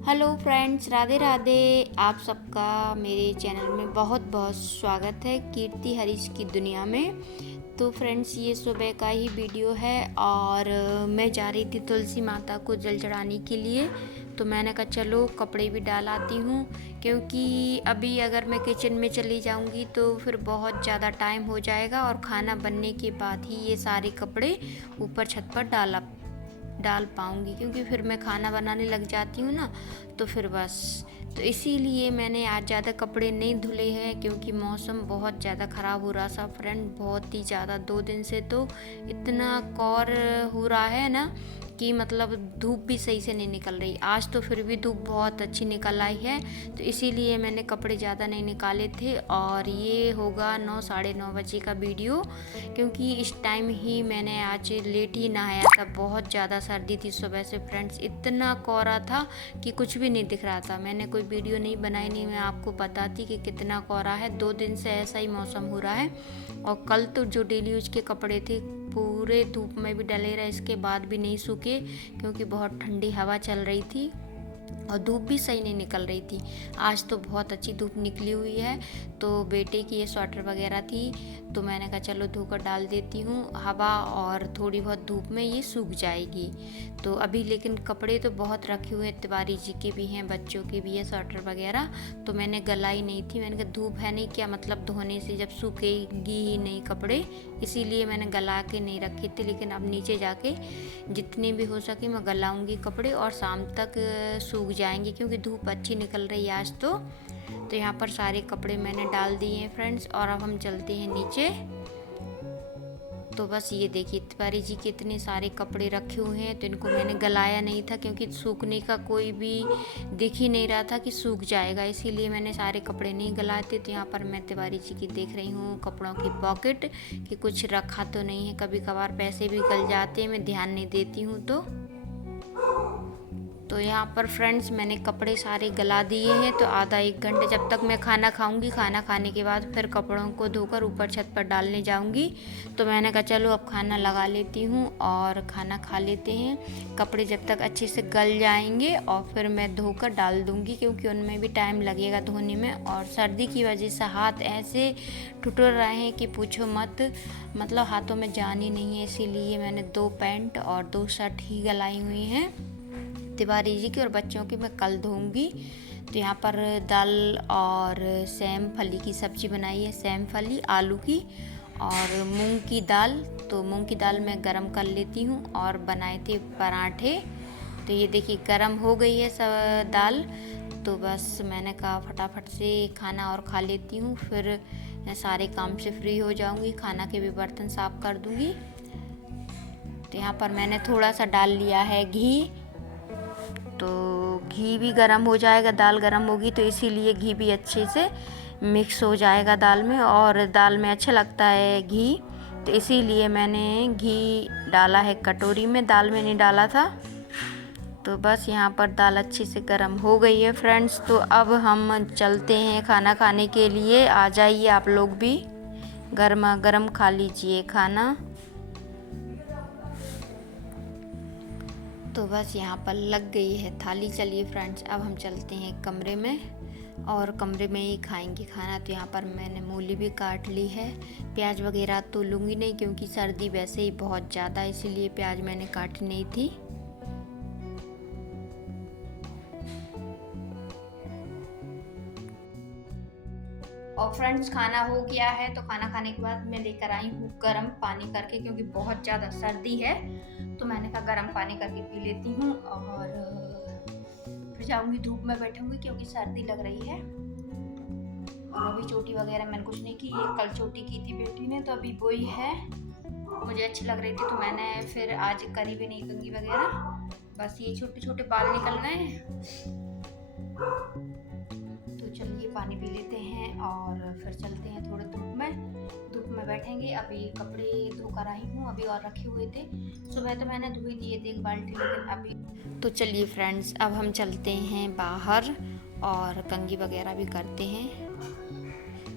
Hello friends, Radhe Radhe. आप सबका मेरे चैनल में बहुत बहुत स्वागत है कीर्ति हरीश की दुनिया में। तो फ्रेंड्स, ये सुबह का ही वीडियो है और मैं जा रही थी तुलसी माता को जल चढ़ाने के लिए। तो मैंने कहा चलो कपड़े भी डाल आती हूँ, क्योंकि अभी अगर मैं किचन में चली जाऊँगी तो फिर बहुत ज़्यादा टाइम हो जाएगा और खाना बनने के बाद ही ये सारे कपड़े ऊपर छत पर डाल पाऊँगी, क्योंकि फिर मैं खाना बनाने लग जाती हूँ ना, तो फिर बस तो इसीलिए मैंने आज ज़्यादा कपड़े नहीं धुले हैं, क्योंकि मौसम बहुत ज़्यादा ख़राब हो रहा था फ्रेंड। बहुत ही ज़्यादा 2 दिन से तो इतना कौर हो रहा है ना कि मतलब धूप भी सही से नहीं निकल रही। आज तो फिर भी धूप बहुत अच्छी निकल आई है, तो इसीलिए मैंने कपड़े ज़्यादा नहीं निकाले थे। और ये होगा 9 साढ़े 9 बजे का वीडियो, क्योंकि इस टाइम ही मैंने आज लेट ही नहाया था। बहुत ज़्यादा सर्दी थी सुबह से फ्रेंड्स, इतना कोहरा था कि कुछ भी नहीं दिख रहा था। मैंने कोई वीडियो नहीं बनाई, नहीं मैं आपको बताती कि कितना कोहरा है। 2 दिन से ऐसा ही मौसम हो रहा है। और कल तो जो डेली यूज के कपड़े थे पूरे धूप में भी डले रहे, इसके बाद भी नहीं सूखे, क्योंकि बहुत ठंडी हवा चल रही थी और धूप भी सही नहीं निकल रही थी। आज तो बहुत अच्छी धूप निकली हुई है। तो बेटे की ये स्वेटर वगैरह थी, तो मैंने कहा चलो धोकर डाल देती हूँ हवा, और थोड़ी बहुत धूप में ये सूख जाएगी। तो अभी लेकिन कपड़े तो बहुत रखे हुए हैं, तिवारी जी के भी हैं, बच्चों के भी है स्वेटर वगैरह। तो मैंने गलाई नहीं थी, मैंने कहा धूप है नहीं, क्या मतलब धोने से, जब सूखेगी ही नहीं कपड़े, इसीलिए मैंने गला के नहीं रखे थे। लेकिन अब नीचे जाके जितने भी हो सके मैं गलाऊंगी कपड़े, और शाम तक सूख जाएंगे, क्योंकि धूप अच्छी निकल रही है आज तो। यहाँ पर सारे कपड़े मैंने डाल दिए हैं फ्रेंड्स, और अब हम चलते हैं नीचे। तो बस ये देखिए तिवारी जी के इतने सारे कपड़े रखे हुए हैं, तो इनको मैंने गलाया नहीं था, क्योंकि सूखने का कोई भी दिख ही नहीं रहा था कि सूख जाएगा, इसीलिए मैंने सारे कपड़े नहीं गलाए थे। तो यहाँ पर मैं तिवारी जी की देख रही हूँ कपड़ों की पॉकेट, कि कुछ रखा तो नहीं है। कभी कभार पैसे भी गल जाते हैं, मैं ध्यान नहीं देती हूँ। तो यहाँ पर फ्रेंड्स मैंने कपड़े सारे गला दिए हैं। तो आधा 1 घंटे, जब तक मैं खाना खाऊंगी, खाना खाने के बाद फिर कपड़ों को धोकर ऊपर छत पर डालने जाऊंगी। तो मैंने कहा चलो अब खाना लगा लेती हूँ और खाना खा लेते हैं। कपड़े जब तक अच्छे से गल जाएंगे और फिर मैं धोकर डाल दूँगी, क्योंकि उनमें भी टाइम लगेगा धोने में। और सर्दी की वजह से हाथ ऐसे ठुठुर रहे हैं कि पूछो मत, मतलब हाथों में जान ही नहीं है। इसीलिए मैंने 2 पैंट और 2 शर्ट ही गलाई हुई हैं तिवारी जी की, और बच्चों की मैं कल धोऊंगी। तो यहाँ पर दाल और सेम फली की सब्ज़ी बनाई है, सेम फली आलू की और मूंग की दाल। तो मूंग की दाल मैं गरम कर लेती हूँ, और बनाए थे पराठे। तो ये देखिए गरम हो गई है सब दाल। तो बस मैंने कहा फटाफट से खाना और खा लेती हूँ, फिर सारे काम से फ्री हो जाऊँगी, खाना के भी बर्तन साफ़ कर दूँगी। तो यहाँ पर मैंने थोड़ा सा डाल लिया है घी, तो घी भी गरम हो जाएगा, दाल गरम होगी तो इसीलिए घी भी अच्छे से मिक्स हो जाएगा दाल में, और दाल में अच्छा लगता है घी। तो इसीलिए मैंने घी डाला है कटोरी में, दाल में नहीं डाला था। तो बस यहाँ पर दाल अच्छे से गरम हो गई है फ्रेंड्स। तो अब हम चलते हैं खाना खाने के लिए। आ जाइए आप लोग भी, गर्मा गर्म खा लीजिए खाना। तो बस यहाँ पर लग गई है थाली। चलिए फ्रेंड्स, अब हम चलते हैं कमरे में, और कमरे में ही खाएंगे खाना। तो यहाँ पर मैंने मूली भी काट ली है। प्याज वगैरह तो लूँगी नहीं, क्योंकि सर्दी वैसे ही बहुत ज़्यादा, इसीलिए प्याज मैंने काटी नहीं थी। और फ्रेंड्स खाना हो गया है, तो खाना खाने के बाद मैं लेकर आई हूँ गर्म पानी करके, क्योंकि बहुत ज़्यादा सर्दी है। तो मैंने कहा गर्म पानी करके पी लेती हूँ, और फिर जाऊँगी धूप में बैठूँगी, क्योंकि सर्दी लग रही है। और अभी चोटी वगैरह मैंने कुछ नहीं की, ये कल चोटी की थी बेटी ने, तो अभी वही है, मुझे अच्छी लग रही थी, तो मैंने फिर आज करी भी नहीं कंघी वगैरह। बस ये छोटे छोटे बाल निकल गए हैं। तो चलिए पानी पी लेते हैं, और फिर चलते हैं थोड़े धूप में बैठेंगे। अभी कपड़े धोकर आई हूँ, अभी और रखे हुए थे, सुबह तो मैंने धो ही दिए थे 1 बाल्टी, लेकिन अभी। तो चलिए फ्रेंड्स, अब हम चलते हैं बाहर और कंघी वगैरह भी करते हैं।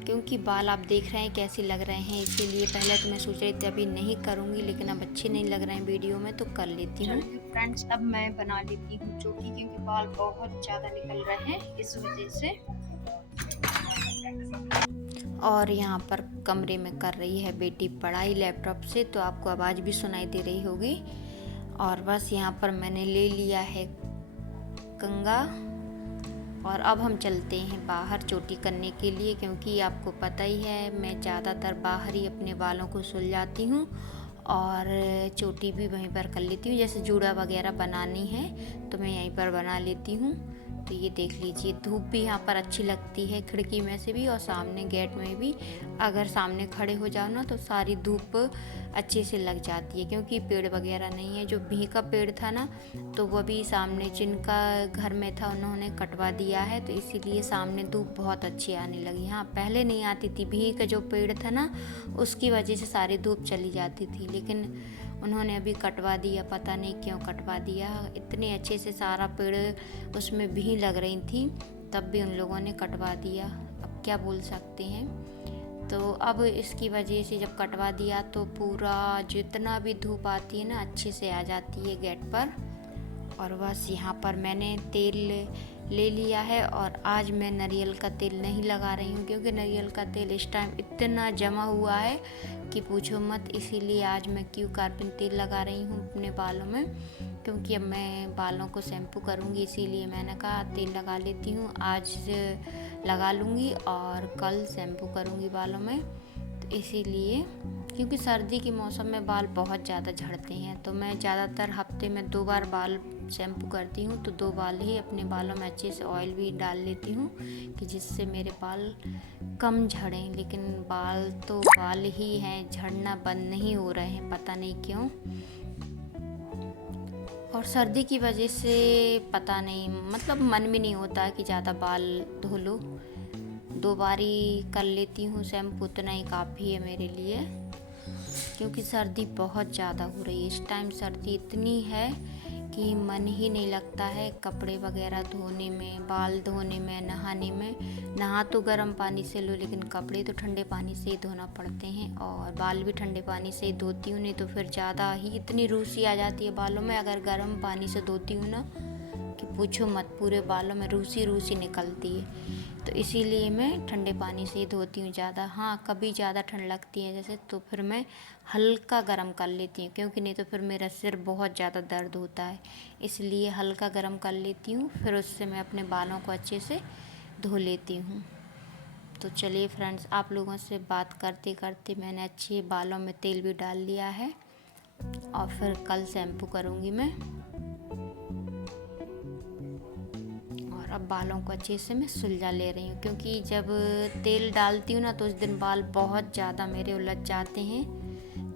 क्योंकि बाल आप देख रहे हैं कैसे लग रहे हैं, इसीलिए पहले तो मैं सोच रही थी अभी नहीं करूँगी, लेकिन अब अच्छे नहीं लग रहे हैं वीडियो में तो कर लेती हूँ। फ्रेंड्स अब मैं बना लेती हूँ चोटी, क्योंकि बाल बहुत ज़्यादा निकल रहे हैं इस वजह से। और यहाँ पर कमरे में कर रही है बेटी पढ़ाई लैपटॉप से, तो आपको आवाज़ भी सुनाई दे रही होगी। और बस यहाँ पर मैंने ले लिया है कंघा और अब हम चलते हैं बाहर चोटी करने के लिए, क्योंकि आपको पता ही है मैं ज़्यादातर बाहर ही अपने बालों को सुलझाती हूँ और चोटी भी वहीं पर कर लेती हूँ। जैसे जूड़ा वगैरह बनानी है तो मैं यहीं पर बना लेती हूँ। तो ये देख लीजिए, धूप भी यहाँ पर अच्छी लगती है खिड़की में से भी और सामने गेट में भी। अगर सामने खड़े हो जाओ ना तो सारी धूप अच्छे से लग जाती है, क्योंकि पेड़ वगैरह नहीं है। जो बिही का पेड़ था ना तो वो भी सामने जिनका घर में था उन्होंने कटवा दिया है, तो इसीलिए सामने धूप बहुत अच्छी आने लगी। हाँ, पहले नहीं आती थी, बिही का जो पेड़ था ना उसकी वजह से सारी धूप चली जाती थी, लेकिन उन्होंने अभी कटवा दिया, पता नहीं क्यों कटवा दिया। इतने अच्छे से सारा पेड़ उसमें भी लग रही थी, तब भी उन लोगों ने कटवा दिया। अब क्या बोल सकते हैं। तो अब इसकी वजह से जब कटवा दिया तो पूरा जितना भी धूप आती है ना अच्छे से आ जाती है गेट पर। और बस यहाँ पर मैंने तेल ले लिया है और आज मैं नारियल का तेल नहीं लगा रही हूँ, क्योंकि नारियल का तेल इस टाइम इतना जमा हुआ है कि पूछो मत। इसीलिए आज मैं क्यू कार्पिन तेल लगा रही हूँ अपने बालों में, क्योंकि अब मैं बालों को शैम्पू करूँगी, इसीलिए मैंने कहा तेल लगा लेती हूँ। आज लगा लूँगी और कल शैम्पू करूँगी बालों में। तो इसीलिए, क्योंकि सर्दी के मौसम में बाल बहुत ज़्यादा झड़ते हैं, तो मैं ज़्यादातर हफ्ते में 2 बार बाल शैम्पू करती हूँ। तो 2 बाल ही अपने बालों में अच्छे से ऑयल भी डाल लेती हूँ कि जिससे मेरे बाल कम झड़ें। लेकिन बाल ही हैं, झड़ना बंद नहीं हो रहे हैं, पता नहीं क्यों। और सर्दी की वजह से पता नहीं, मतलब मन भी नहीं होता कि ज़्यादा बाल धो लो। 2 बार ही कर लेती हूँ शैम्पू, उतना ही काफ़ी है मेरे लिए, क्योंकि सर्दी बहुत ज़्यादा हो रही है इस टाइम। सर्दी इतनी है कि मन ही नहीं लगता है कपड़े वगैरह धोने में, बाल धोने में, नहाने में। नहा तो गर्म पानी से लो, लेकिन कपड़े तो ठंडे पानी से ही धोना पड़ते हैं और बाल भी ठंडे पानी से ही धोती हूँ, नहीं तो फिर ज़्यादा ही इतनी रूसी आ जाती है बालों में अगर गर्म पानी से धोती हूँ ना कि पूछो मत, पूरे बालों में रूसी निकलती है। तो इसीलिए मैं ठंडे पानी से ही धोती हूँ ज़्यादा। हाँ, कभी ज़्यादा ठंड लगती है जैसे, तो फिर मैं हल्का गर्म कर लेती हूँ, क्योंकि नहीं तो फिर मेरा सिर बहुत ज़्यादा दर्द होता है, इसलिए हल्का गर्म कर लेती हूँ। फिर उससे मैं अपने बालों को अच्छे से धो लेती हूँ। तो चलिए फ्रेंड्स, आप लोगों से बात करते करते मैंने अच्छे बालों में तेल भी डाल लिया है और फिर कल शैम्पू करूँगी मैं। अब बालों को अच्छे से मैं सुलझा ले रही हूँ, क्योंकि जब तेल डालती हूँ ना तो उस दिन बाल बहुत ज़्यादा मेरे उलझ जाते हैं।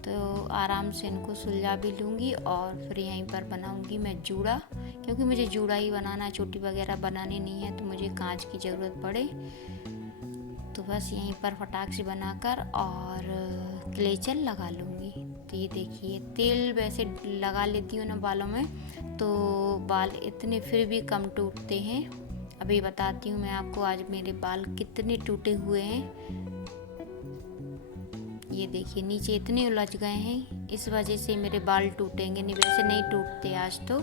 तो आराम से इनको सुलझा भी लूँगी और फिर यहीं पर बनाऊँगी मैं जूड़ा, क्योंकि मुझे जूड़ा ही बनाना है, चोटी वगैरह बनानी नहीं है, तो मुझे कांच की ज़रूरत पड़े। तो बस यहीं पर फटाक से बनाकर और क्लेचर लगा लूँगी। तो ये देखिए, तेल वैसे लगा लेती हूँ ना बालों में तो बाल इतने फिर भी कम टूटते हैं। अभी बताती हूँ मैं आपको आज मेरे बाल कितने टूटे हुए हैं। ये देखिए, नीचे इतने उलझ गए हैं, इस वजह से मेरे बाल टूटेंगे नहीं, वैसे नहीं टूटते आज तो,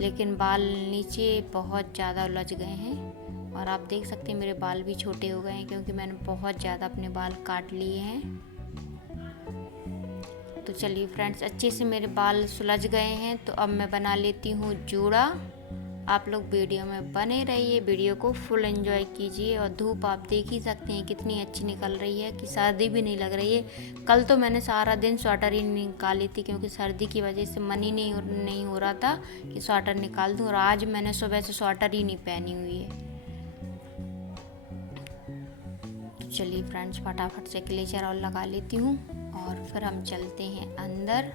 लेकिन बाल नीचे बहुत ज़्यादा उलझ गए हैं। और आप देख सकते हैं मेरे बाल भी छोटे हो गए हैं, क्योंकि मैंने बहुत ज़्यादा अपने बाल काट लिए हैं। तो चलिए फ्रेंड्स, अच्छे से मेरे बाल सुलझ गए हैं, तो अब मैं बना लेती हूँ जूड़ा। आप लोग वीडियो में बने रहिए, वीडियो को फुल एंजॉय कीजिए। और धूप आप देख ही सकते हैं कितनी अच्छी निकल रही है, कि सर्दी भी नहीं लग रही है। कल तो मैंने सारा दिन स्वेटर ही निकाली थी, क्योंकि सर्दी की वजह से मन ही नहीं हो रहा था कि स्वेटर निकाल दूँ, और आज मैंने सुबह से स्वेटर ही नहीं पहनी हुई है। तो चलिए फ्रेंड्स, फटाफट से क्लेचर और लगा लेती हूँ और फिर हम चलते हैं अंदर।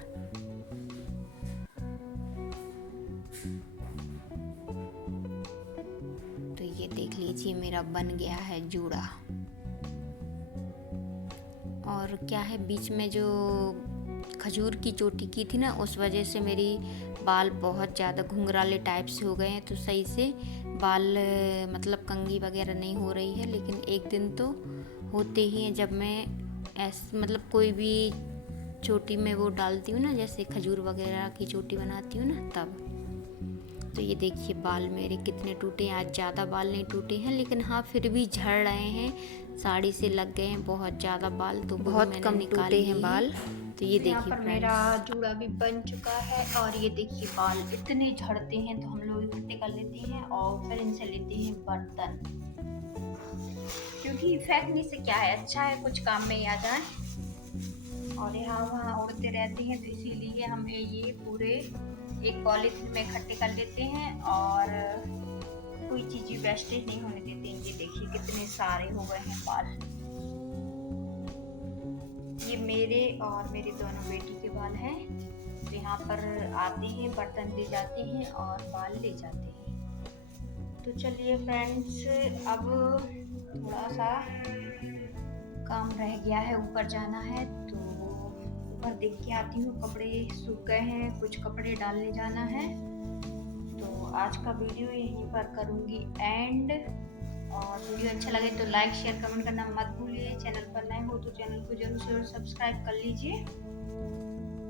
तो ये देख लीजिए, मेरा बन गया है जूड़ा। और क्या है, बीच में जो खजूर की चोटी की थी ना, उस वजह से मेरी बाल बहुत ज़्यादा घुंघराले टाइप से हो गए हैं, तो सही से बाल मतलब कंघी वगैरह नहीं हो रही है। लेकिन एक दिन तो होते ही हैं जब मैं मतलब कोई भी चोटी में वो डालती हूँ ना, जैसे खजूर वगैरह की चोटी बनाती हूँ ना, तब। तो ये देखिए बाल मेरे कितने टूटे हैं। आज ज़्यादा बाल नहीं टूटे हैं, लेकिन हाँ फिर भी झड़ रहे हैं, साड़ी से लग गए हैं बहुत ज़्यादा बाल, तो बहुत कम टूटे हैं बाल। तो ये देखिए पर मेरा जूड़ा भी बन चुका है, और ये देखिए बाल इतने झड़ते हैं, तो हम लोग इकट्ठे कर लेते हैं और फिर इनसे लेते हैं बर्तन, क्योंकि फेंकने से क्या है, अच्छा है कुछ काम में आ जाए। और यहाँ वहाँ उड़ते रहते हैं, तो इसीलिए हम ये पूरे एक पॉलीथीन में इकट्ठे कर लेते हैं और कोई चीज़ वेस्टेज नहीं होने देते हैं। ये देखिए कितने सारे हो गए हैं बाल। ये मेरे और मेरी दोनों बेटी के बाल हैं। तो यहाँ पर आते हैं, बर्तन ले जाते हैं और बाल ले जाते हैं। तो चलिए फ्रेंड्स, अब थोड़ा सा काम रह गया है, ऊपर जाना है, तो ऊपर देख के आती हूँ। कपड़े सूख गए हैं, कुछ कपड़े डालने जाना है। तो आज का वीडियो यहीं पर करूँगी एंड। और वीडियो अच्छा लगे तो लाइक शेयर कमेंट करना मत भूलिए। चैनल पर नए हो तो चैनल को जरूर सब्सक्राइब कर लीजिए।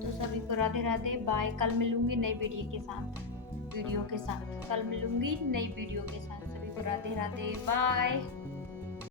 तो सभी को राधे राधे, बाय। कल मिलूंगी नई वीडियो के साथ, कल मिलूंगी नई वीडियो के साथ। सभी को राधे राधे, बाय।